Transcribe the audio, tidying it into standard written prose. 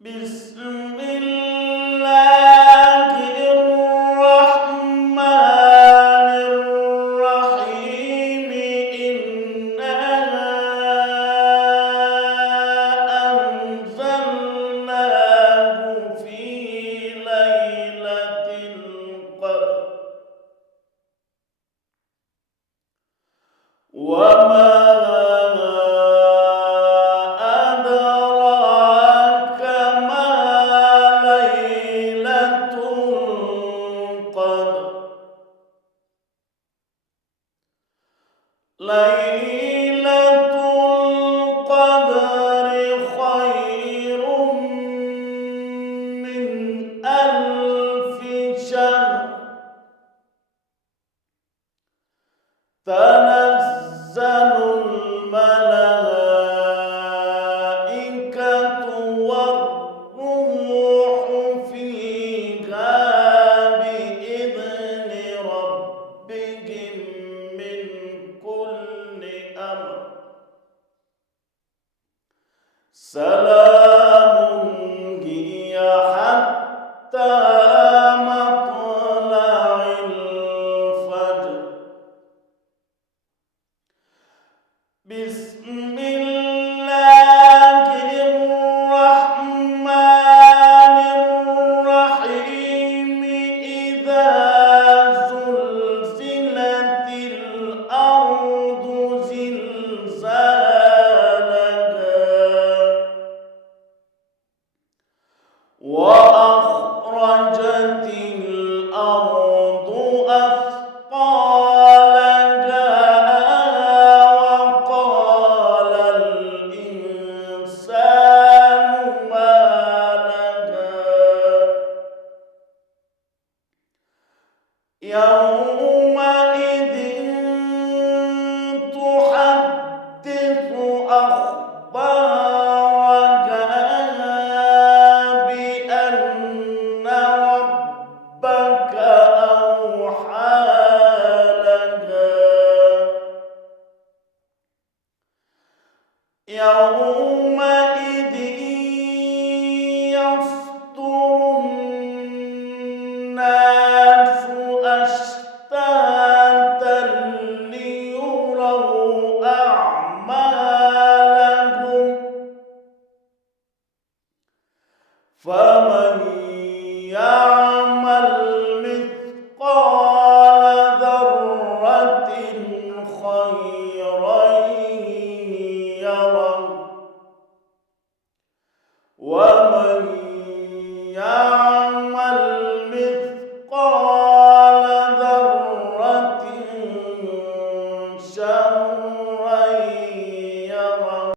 بسم الله الرحمن الرحيم إنا أنزلناه في ليلة القدر وما أدراك ما ليلة القدر ليلة القدر خير من ألف شهر تنزل الملائكة والروح فيها بإذن ربهم من كل أمر سلام هي حتى مطلع الفجر بسم الله الرحمن الرحيم إذا زلزلت الأرض زلزالها وأخرجت الأرض أثقالها وقال الإنسان ما لها يومئذ تحدث أخبارها بأن ربك أوحى لها يومئذ يصدر الناس أشتاتا ليروا أعمالهم فمن يعمل مثقال ذرة خيرا يره ومن يعمل